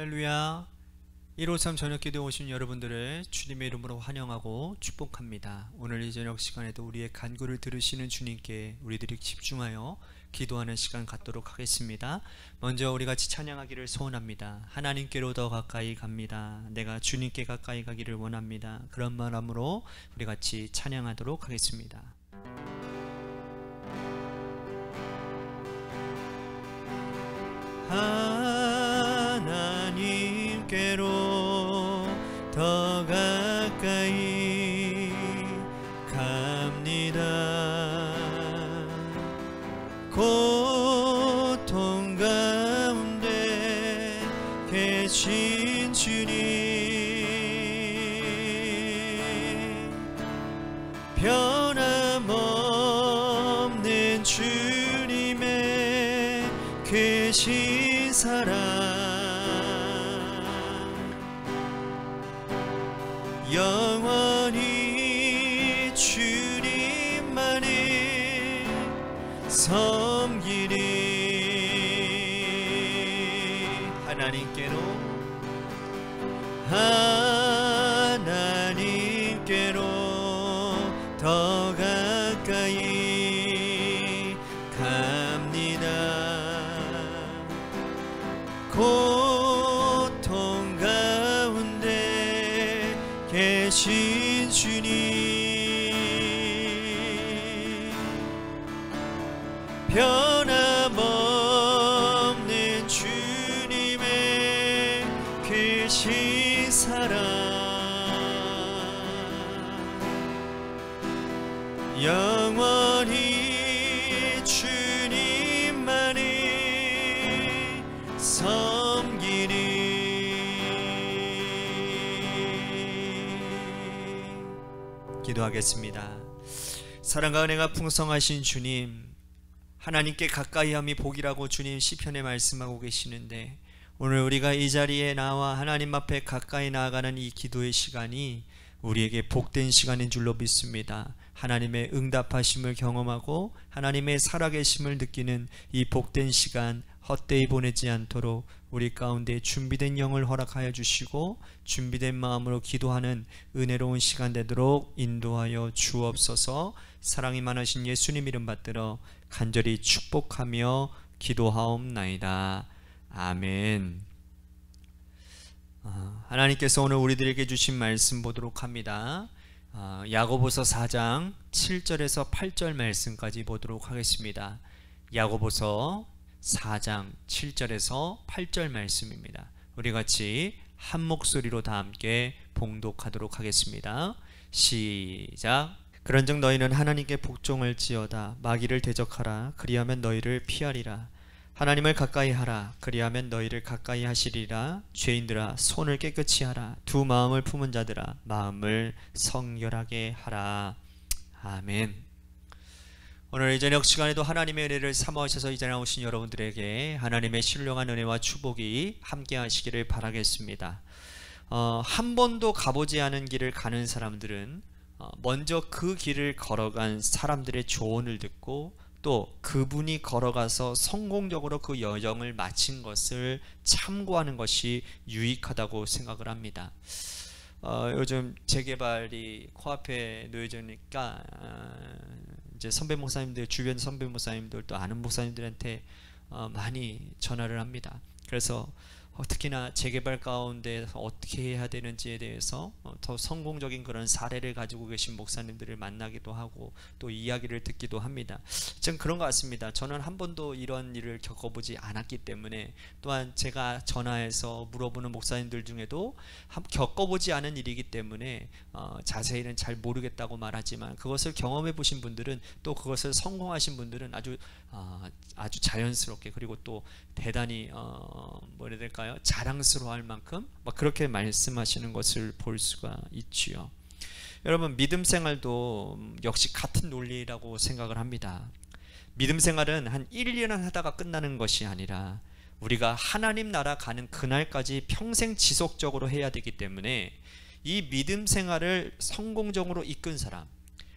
할렐루야. 153 저녁기도에 오신 여러분들을 주님의 이름으로 환영하고 축복합니다. 오늘 이 저녁 시간에도 우리의 간구를 들으시는 주님께 우리들이 집중하여 기도하는 시간 갖도록 하겠습니다. 먼저 우리 같이 찬양하기를 소원합니다. 하나님께로 더 가까이 갑니다. 내가 주님께 가까이 가기를 원합니다. 그런 마음으로 우리 같이 찬양하도록 하겠습니다. 하나님께로 더 가까이 갑니다. 고통 가운데 계신 주님, 변함없는 주님의 계신 사랑, 영원히 주님만을 섬기리. 하나님께로 더 가까이 갑니다. 고통 가운데 계신 주님, 변함없는 주님의 계신 사랑, 영원히 주님만을 섬기리. 기도하겠습니다. 사랑과 은혜가 풍성하신 주님, 하나님께 가까이함이 복이라고 주님 시편에 말씀하고 계시는데, 오늘 우리가 이 자리에 나와 하나님 앞에 가까이 나아가는 이 기도의 시간이 우리에게 복된 시간인 줄로 믿습니다. 하나님의 응답하심을 경험하고 하나님의 살아계심을 느끼는 이 복된 시간 헛되이 보내지 않도록 우리 가운데 준비된 영을 허락하여 주시고 준비된 마음으로 기도하는 은혜로운 시간 되도록 인도하여 주옵소서. 사랑이 많으신 예수님 이름 받들어 간절히 축복하며 기도하옵나이다. 아멘. 하나님께서 오늘 우리들에게 주신 말씀 보도록 합니다. 야고보서 4장 7절에서 8절 말씀까지 보도록 하겠습니다. 야고보서 4장 7절에서 8절 말씀입니다. 우리 같이 한 목소리로 다 함께 봉독하도록 하겠습니다. 시작. 그런즉 너희는 하나님께 복종할지어다. 마귀를 대적하라. 그리하면 너희를 피하리라. 하나님을 가까이 하라. 그리하면 너희를 가까이 하시리라. 죄인들아, 손을 깨끗이 하라. 두 마음을 품은 자들아, 마음을 성결하게 하라. 아멘. 오늘 이 저녁 시간에도 하나님의 은혜를 사모하셔서 이 자리에 오신 여러분들에게 하나님의 신령한 은혜와 축복이 함께 하시기를 바라겠습니다. 한 번도 가보지 않은 길을 가는 사람들은 먼저 그 길을 걸어간 사람들의 조언을 듣고 또 그분이 걸어가서 성공적으로 그 여정을 마친 것을 참고하는 것이 유익하다고 생각을 합니다. 요즘 재개발이 코앞에 놓여지니까 이제 선배 목사님들, 주변 선배 목사님들 또 아는 목사님들한테 많이 전화를 합니다. 그래서 특히나 재개발 가운데 어떻게 해야 되는지에 대해서 더 성공적인 그런 사례를 가지고 계신 목사님들을 만나기도 하고 또 이야기를 듣기도 합니다. 전 그런 것 같습니다. 저는 한 번도 이런 일을 겪어보지 않았기 때문에, 또한 제가 전화해서 물어보는 목사님들 중에도 겪어보지 않은 일이기 때문에 자세히는 잘 모르겠다고 말하지만, 그것을 경험해 보신 분들은 또 그것을 성공하신 분들은 아주 자연스럽게, 그리고 또 대단히 뭐라 해야 될까요? 자랑스러워할 만큼 그렇게 말씀하시는 것을 볼 수가 있지요. 여러분, 믿음 생활도 역시 같은 논리라고 생각을 합니다. 믿음 생활은 한 1, 2년 하다가 끝나는 것이 아니라 우리가 하나님 나라 가는 그날까지 평생 지속적으로 해야 되기 때문에, 이 믿음 생활을 성공적으로 이끈 사람,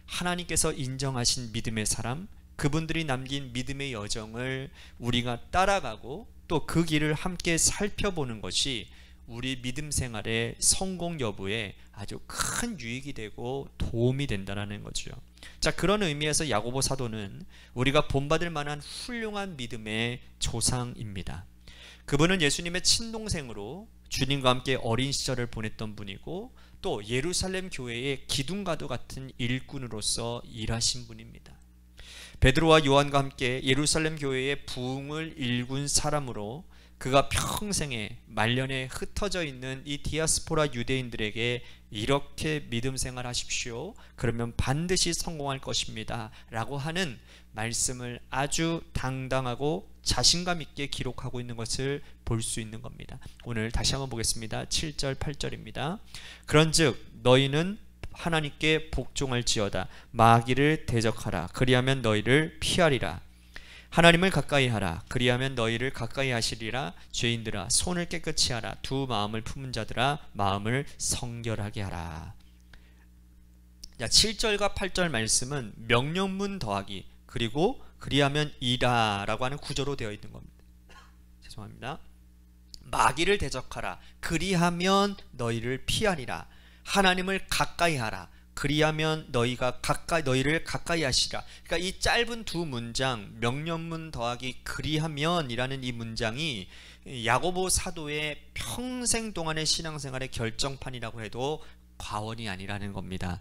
하나님께서 인정하신 믿음의 사람, 그분들이 남긴 믿음의 여정을 우리가 따라가고 또 그 길을 함께 살펴보는 것이 우리 믿음 생활의 성공 여부에 아주 큰 유익이 되고 도움이 된다는 거죠. 자, 그런 의미에서 야고보 사도는 우리가 본받을 만한 훌륭한 믿음의 조상입니다. 그분은 예수님의 친동생으로 주님과 함께 어린 시절을 보냈던 분이고, 또 예루살렘 교회의 기둥가도 같은 일꾼으로서 일하신 분입니다. 베드로와 요한과 함께 예루살렘 교회의 부흥을 일군 사람으로 그가 평생에 말년에 흩어져 있는 이 디아스포라 유대인들에게 이렇게 믿음 생활하십시오, 그러면 반드시 성공할 것입니다 라고 하는 말씀을 아주 당당하고 자신감 있게 기록하고 있는 것을 볼 수 있는 겁니다. 오늘 다시 한번 보겠습니다. 7절 8절입니다. 그런즉 너희는 하나님께 복종할지어다. 마귀를 대적하라. 그리하면 너희를 피하리라. 하나님을 가까이 하라. 그리하면 너희를 가까이 하시리라. 죄인들아 손을 깨끗이 하라. 두 마음을 품은 자들아 마음을 성결하게 하라. 자, 7절과 8절 말씀은 명령문 더하기 그리고 그리하면 이라 라고 하는 구조로 되어 있는 겁니다. 죄송합니다. 마귀를 대적하라. 그리하면 너희를 피하리라. 하나님을 가까이 하라. 그리하면 너희를 가까이 하시라. 그러니까 이 짧은 두 문장, 명령문 더하기 그리하면 이라는 이 문장이 야고보 사도의 평생 동안의 신앙생활의 결정판이라고 해도 과언이 아니라는 겁니다.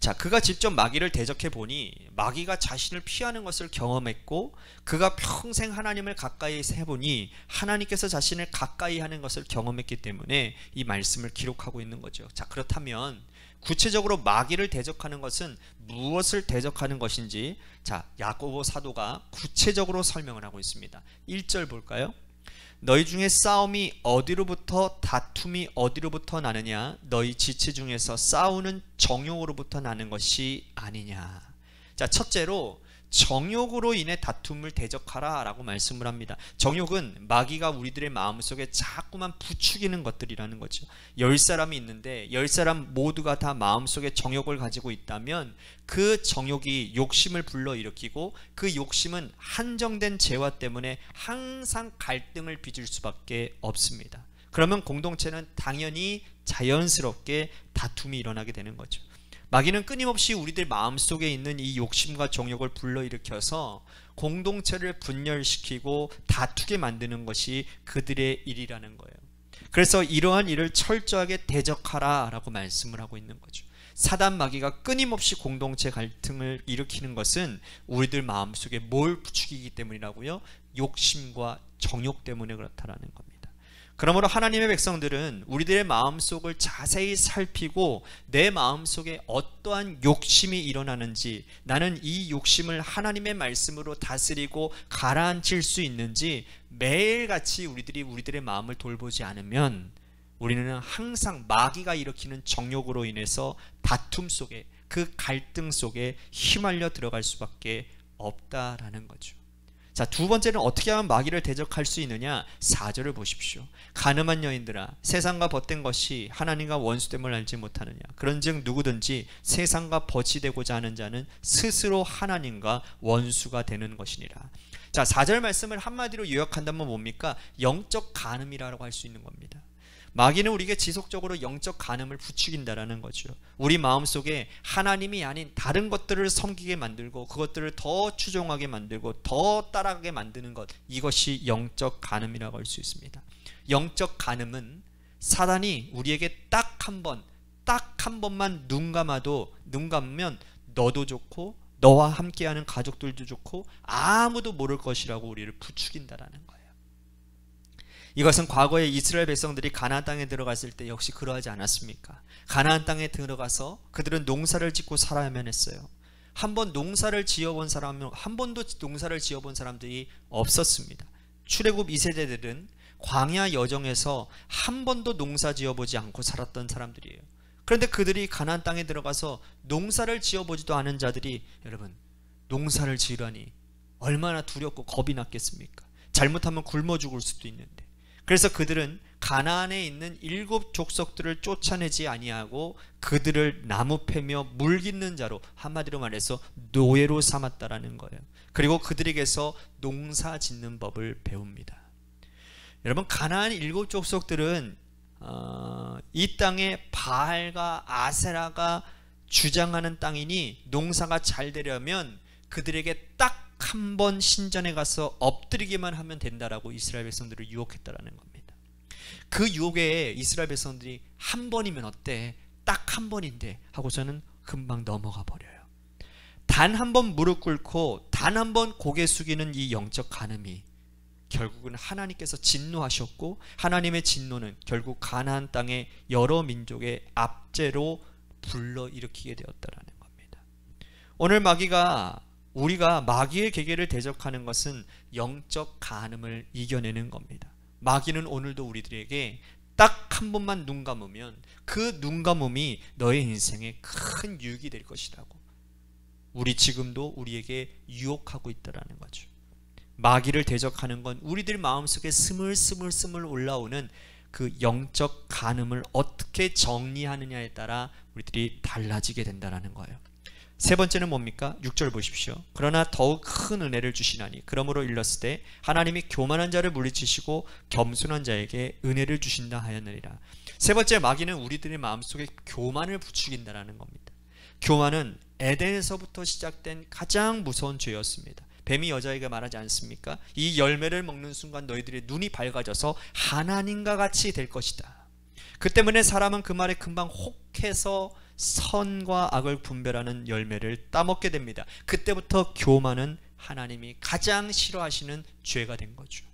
자, 그가 직접 마귀를 대적해 보니 마귀가 자신을 피하는 것을 경험했고, 그가 평생 하나님을 가까이 해보니 하나님께서 자신을 가까이 하는 것을 경험했기 때문에 이 말씀을 기록하고 있는 거죠. 자, 그렇다면 구체적으로 마귀를 대적하는 것은 무엇을 대적하는 것인지, 자, 야고보 사도가 구체적으로 설명을 하고 있습니다. 1절 볼까요? 너희 중에 싸움이 어디로부터, 다툼이 어디로부터 나느냐? 너희 지체 중에서 싸우는 정욕으로부터 나는 것이 아니냐? 자, 첫째로 정욕으로 인해 다툼을 대적하라 라고 말씀을 합니다. 정욕은 마귀가 우리들의 마음속에 자꾸만 부추기는 것들이라는 거죠. 10사람이 있는데 10사람 모두가 다 마음속에 정욕을 가지고 있다면 그 정욕이 욕심을 불러일으키고, 그 욕심은 한정된 재화 때문에 항상 갈등을 빚을 수밖에 없습니다. 그러면 공동체는 당연히 자연스럽게 다툼이 일어나게 되는 거죠. 마귀는 끊임없이 우리들 마음속에 있는 이 욕심과 정욕을 불러일으켜서 공동체를 분열시키고 다투게 만드는 것이 그들의 일이라는 거예요. 그래서 이러한 일을 철저하게 대적하라 라고 말씀을 하고 있는 거죠. 사단 마귀가 끊임없이 공동체 갈등을 일으키는 것은 우리들 마음속에 뭘 부추기기 때문이라고요? 욕심과 정욕 때문에 그렇다라는 겁니다. 그러므로 하나님의 백성들은 우리들의 마음속을 자세히 살피고 내 마음속에 어떠한 욕심이 일어나는지, 나는 이 욕심을 하나님의 말씀으로 다스리고 가라앉힐 수 있는지 매일같이 우리들의 마음을 돌보지 않으면 우리는 항상 마귀가 일으키는 정욕으로 인해서 다툼 속에, 그 갈등 속에 휘말려 들어갈 수밖에 없다라는 거죠. 자, 두 번째는 어떻게 하면 마귀를 대적할 수 있느냐? 4절을 보십시오. 가늠한 여인들아, 세상과 벗된 것이 하나님과 원수됨을 알지 못하느냐? 그런즉 누구든지 세상과 벗이 되고자 하는 자는 스스로 하나님과 원수가 되는 것이니라. 자, 4절 말씀을 한마디로 요약한다면 뭡니까? 영적 간음이라고 할 수 있는 겁니다. 마귀는 우리에게 지속적으로 영적 간음을 부추긴다라는 거죠. 우리 마음속에 하나님이 아닌 다른 것들을 섬기게 만들고, 그것들을 더 추종하게 만들고 더 따라가게 만드는 것, 이것이 영적 간음이라고 할 수 있습니다. 영적 간음은 사단이 우리에게 딱 한 번만 눈 감으면 너도 좋고 너와 함께하는 가족들도 좋고 아무도 모를 것이라고 우리를 부추긴다라는 거예요. 이것은 과거에 이스라엘 백성들이 가나안 땅에 들어갔을 때 역시 그러하지 않았습니까? 가나안 땅에 들어가서 그들은 농사를 짓고 살아야만 했어요. 한 번도 농사를 지어본 사람들이 없었습니다. 출애굽 2세대들은 광야 여정에서 한 번도 농사 지어보지 않고 살았던 사람들이에요. 그런데 그들이 가나안 땅에 들어가서 농사를 지어보지도 않은 자들이, 여러분, 농사를 지으라니 얼마나 두렵고 겁이 났겠습니까? 잘못하면 굶어 죽을 수도 있는데. 그래서 그들은 가나안에 있는 7 족속들을 쫓아내지 아니하고 그들을 나무 패며 물 깃는 자로, 한마디로 말해서 노예로 삼았다라는 거예요. 그리고 그들에게서 농사 짓는 법을 배웁니다. 여러분, 가나안 7 족속들은 이 땅에 바알과 아세라가 주장하는 땅이니 농사가 잘 되려면 그들에게 딱 한 번 신전에 가서 엎드리기만 하면 된다라고 이스라엘 백성들을 유혹했다라는 겁니다. 그 유혹에 이스라엘 백성들이 한 번이면 어때? 딱 한 번인데 하고서는 금방 넘어가 버려요. 단 한 번 무릎 꿇고 단 한 번 고개 숙이는 이 영적 간음이 결국은 하나님께서 진노하셨고, 하나님의 진노는 결국 가나안 땅의 여러 민족의 압제로 불러일으키게 되었다라는 겁니다. 오늘 우리가 마귀의 계계를 대적하는 것은 영적 간음을 이겨내는 겁니다. 마귀는 오늘도 우리들에게 딱 한 번만 눈 감으면 그 눈 감음이 너의 인생에 큰 유익이 될 것이라고, 우리 지금도 우리에게 유혹하고 있다라는 거죠. 마귀를 대적하는 건 우리들 마음속에 스물스물 올라오는 그 영적 간음을 어떻게 정리하느냐에 따라 우리들이 달라지게 된다는 거예요. 세 번째는 뭡니까? 6절 보십시오. 그러나 더욱 큰 은혜를 주시나니 그러므로 일렀을 때 하나님이 교만한 자를 물리치시고 겸손한 자에게 은혜를 주신다 하였느니라. 세 번째, 마귀는 우리들의 마음속에 교만을 부추긴다라는 겁니다. 교만은 에덴에서부터 시작된 가장 무서운 죄였습니다. 뱀이 여자에게 말하지 않습니까? 이 열매를 먹는 순간 너희들의 눈이 밝아져서 하나님과 같이 될 것이다. 그 때문에 사람은 그 말에 금방 혹해서 선과 악을 분별하는 열매를 따먹게 됩니다. 그때부터 교만은 하나님이 가장 싫어하시는 죄가 된 거죠.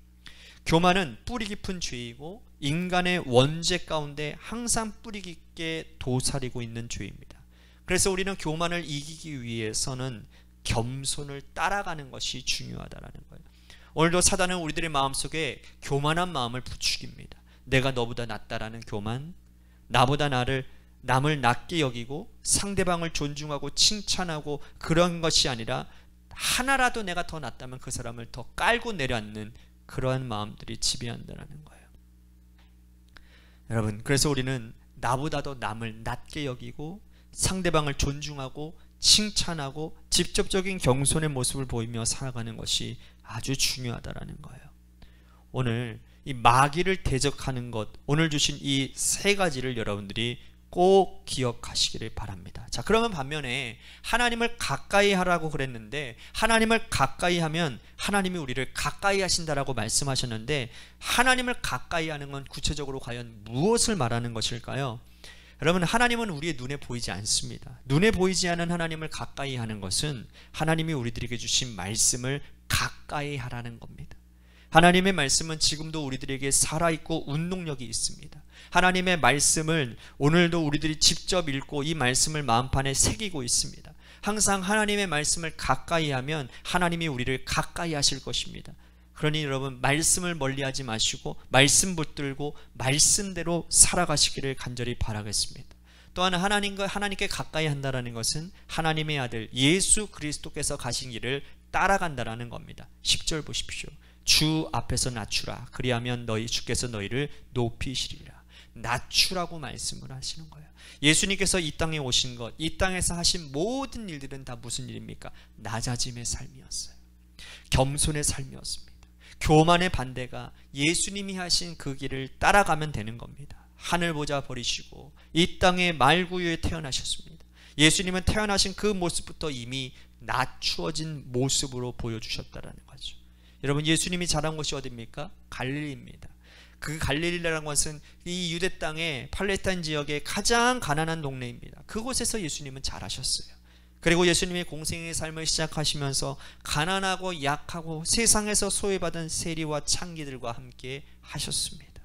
교만은 뿌리 깊은 죄이고 인간의 원죄 가운데 항상 뿌리 깊게 도사리고 있는 죄입니다. 그래서 우리는 교만을 이기기 위해서는 겸손을 따라가는 것이 중요하다는 거예요. 오늘도 사단은 우리들의 마음속에 교만한 마음을 부추깁니다. 내가 너보다 낫다라는 교만, 나보다 남을 낮게 여기고 상대방을 존중하고 칭찬하고 그런 것이 아니라 하나라도 내가 더 낫다면 그 사람을 더 깔고 내려앉는 그러한 마음들이 지배한다는 거예요. 여러분, 그래서 우리는 나보다도 남을 낮게 여기고 상대방을 존중하고 칭찬하고 직접적인 겸손의 모습을 보이며 살아가는 것이 아주 중요하다라는 거예요. 오늘 이 마귀를 대적하는 것, 오늘 주신 이 세 가지를 여러분들이 꼭 기억하시기를 바랍니다. 자, 그러면 반면에 하나님을 가까이 하라고 그랬는데, 하나님을 가까이 하면 하나님이 우리를 가까이 하신다라고 말씀하셨는데, 하나님을 가까이 하는 건 구체적으로 과연 무엇을 말하는 것일까요? 여러분, 하나님은 우리의 눈에 보이지 않습니다. 눈에 보이지 않은 하나님을 가까이 하는 것은 하나님이 우리들에게 주신 말씀을 가까이 하라는 겁니다. 하나님의 말씀은 지금도 우리들에게 살아있고 운동력이 있습니다. 하나님의 말씀을 오늘도 우리들이 직접 읽고 이 말씀을 마음판에 새기고 있습니다. 항상 하나님의 말씀을 가까이 하면 하나님이 우리를 가까이 하실 것입니다. 그러니 여러분, 말씀을 멀리하지 마시고 말씀 붙들고 말씀대로 살아가시기를 간절히 바라겠습니다. 또한 하나님께 가까이 한다는 것은 하나님의 아들 예수 그리스도께서 가신 길을 따라간다는 겁니다. 10절 보십시오. 주 앞에서 낮추라. 그리하면 주께서 너희를 높이시리라. 낮추라고 말씀을 하시는 거예요. 예수님께서 이 땅에 오신 것, 이 땅에서 하신 모든 일들은 다 무슨 일입니까? 낮아짐의 삶이었어요. 겸손의 삶이었습니다. 교만의 반대가 예수님이 하신 그 길을 따라가면 되는 겁니다. 하늘 보자 버리시고 이 땅의 말구유에 태어나셨습니다. 예수님은 태어나신 그 모습부터 이미 낮추어진 모습으로 보여주셨다는 거죠. 여러분, 예수님이 자란 곳이 어디입니까? 갈릴리입니다. 그 갈릴리라는 것은 이 유대 땅의 팔레스타인 지역의 가장 가난한 동네입니다. 그곳에서 예수님은 자라셨어요. 그리고 예수님의 공생의 삶을 시작하시면서 가난하고 약하고 세상에서 소외받은 세리와 창기들과 함께 하셨습니다.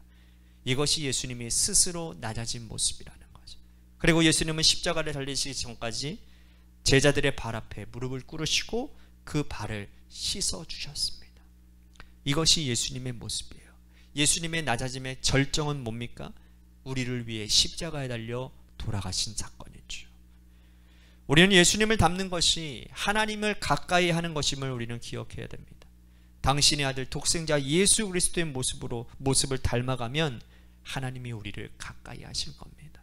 이것이 예수님이 스스로 낮아진 모습이라는 거죠. 그리고 예수님은 십자가를 달리시기 전까지 제자들의 발 앞에 무릎을 꿇으시고 그 발을 씻어 주셨습니다. 이것이 예수님의 모습이에요. 예수님의 낮아짐의 절정은 뭡니까? 우리를 위해 십자가에 달려 돌아가신 사건이죠. 우리는 예수님을 닮는 것이 하나님을 가까이 하는 것임을 우리는 기억해야 됩니다. 당신의 아들 독생자 예수 그리스도의 모습을 닮아가면 하나님이 우리를 가까이 하실 겁니다.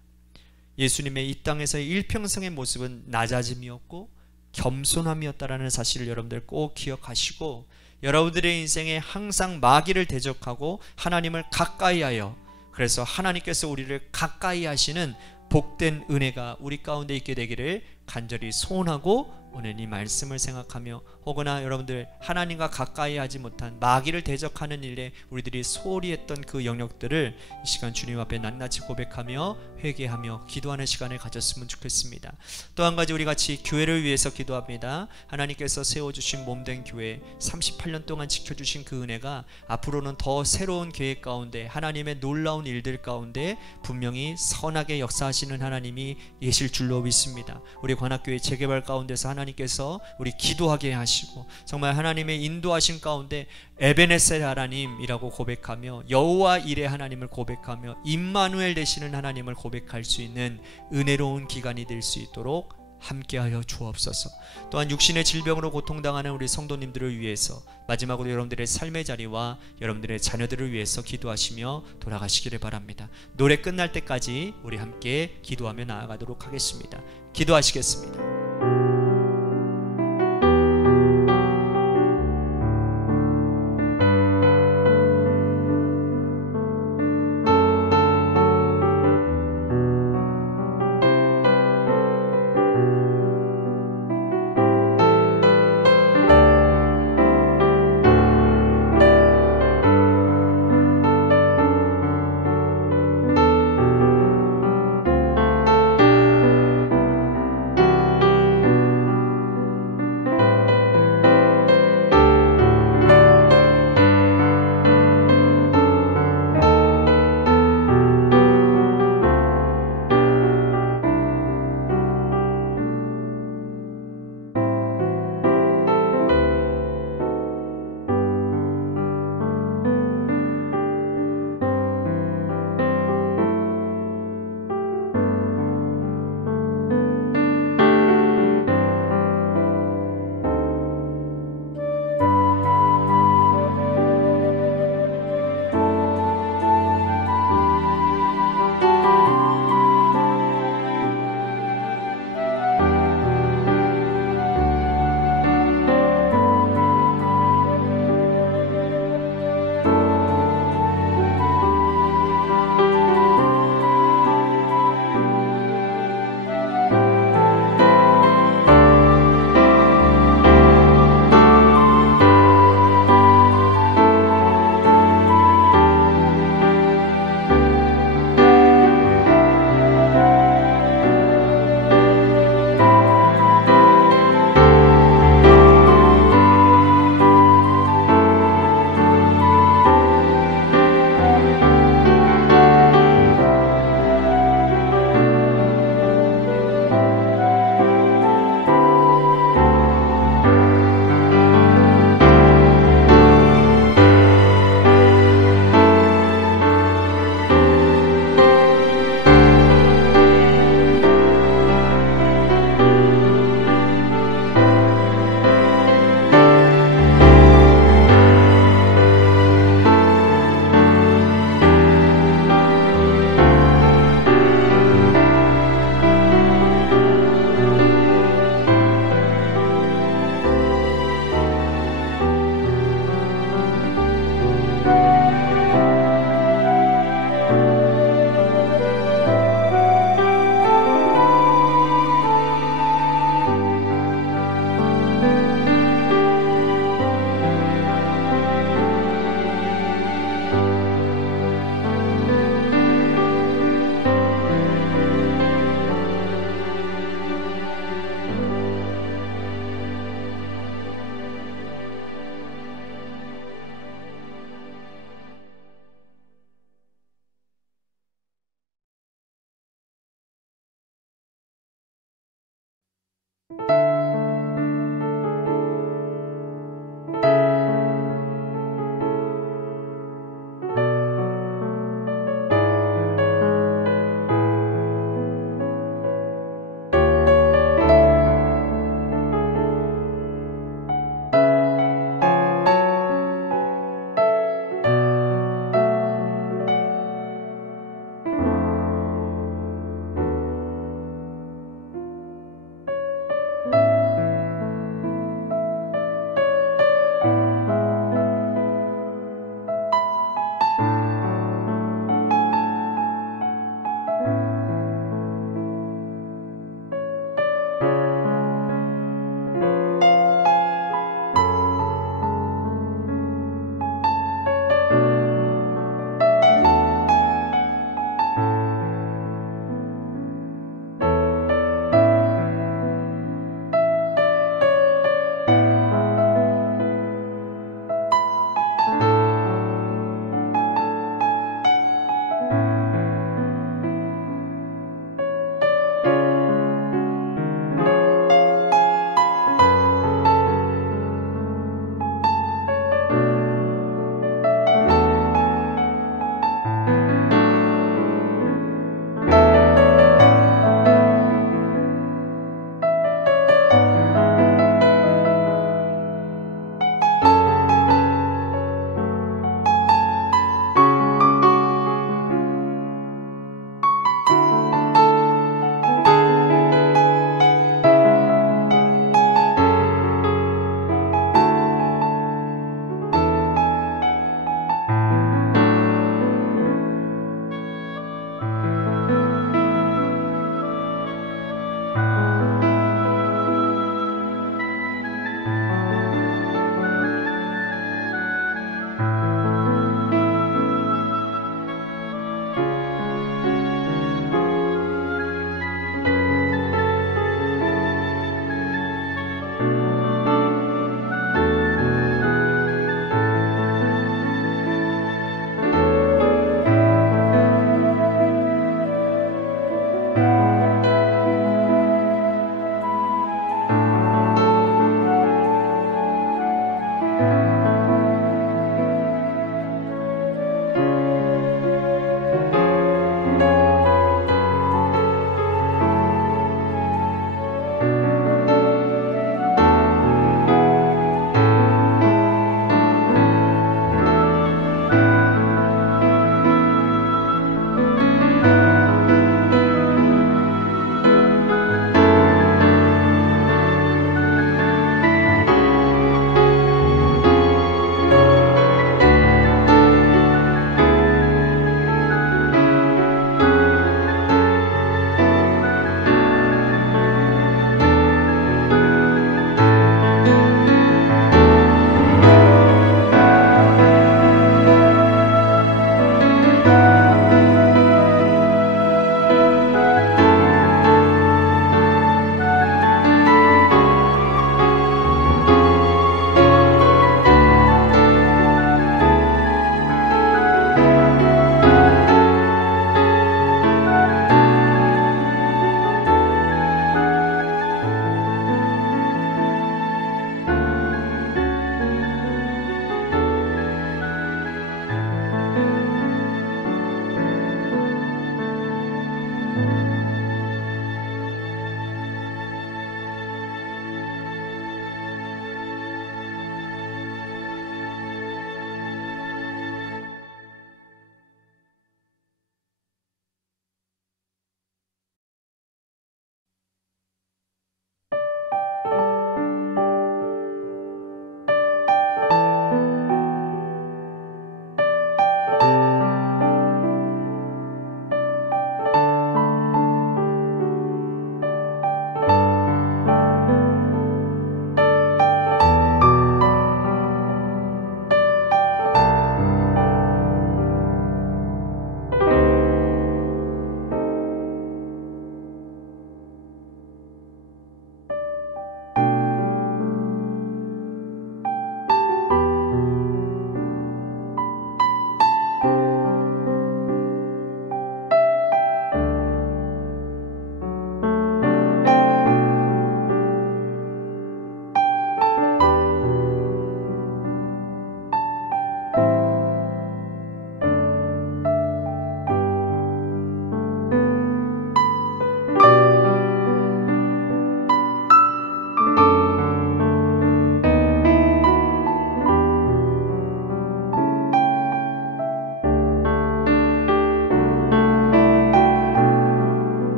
예수님의 이 땅에서의 일평생의 모습은 낮아짐이었고 겸손함이었다라는 사실을 여러분들 꼭 기억하시고, 여러분들의 인생에 항상 마귀를 대적하고 하나님을 가까이하여 그래서 하나님께서 우리를 가까이 하시는 복된 은혜가 우리 가운데 있게 되기를 간절히 소원하고, 오늘 이 말씀을 생각하며 혹여나 여러분들 하나님과 가까이 하지 못한 마귀를 대적하는 일에 우리들이 소홀히 했던 그 영역들을 이 시간 주님 앞에 낱낱이 고백하며 회개하며 기도하는 시간을 가졌으면 좋겠습니다. 또 한 가지, 우리 같이 교회를 위해서 기도합니다. 하나님께서 세워주신 몸된 교회, 38년 동안 지켜주신 그 은혜가 앞으로는 더 새로운 계획 가운데, 하나님의 놀라운 일들 가운데 분명히 선하게 역사하시는 하나님이 계실 줄로 믿습니다. 우리 관악교회 재개발 가운데서 하나님께서 우리 기도하게 하시고, 정말 하나님의 인도하신 가운데 에베네셀 하나님이라고 고백하며 여호와 일의 하나님을 고백하며 임마누엘 되시는 하나님을 고백할 수 있는 은혜로운 기간이 될 수 있도록 함께하여 주옵소서. 또한 육신의 질병으로 고통당하는 우리 성도님들을 위해서, 마지막으로 여러분들의 삶의 자리와 여러분들의 자녀들을 위해서 기도하시며 돌아가시기를 바랍니다. 노래 끝날 때까지 우리 함께 기도하며 나아가도록 하겠습니다. 기도하시겠습니다.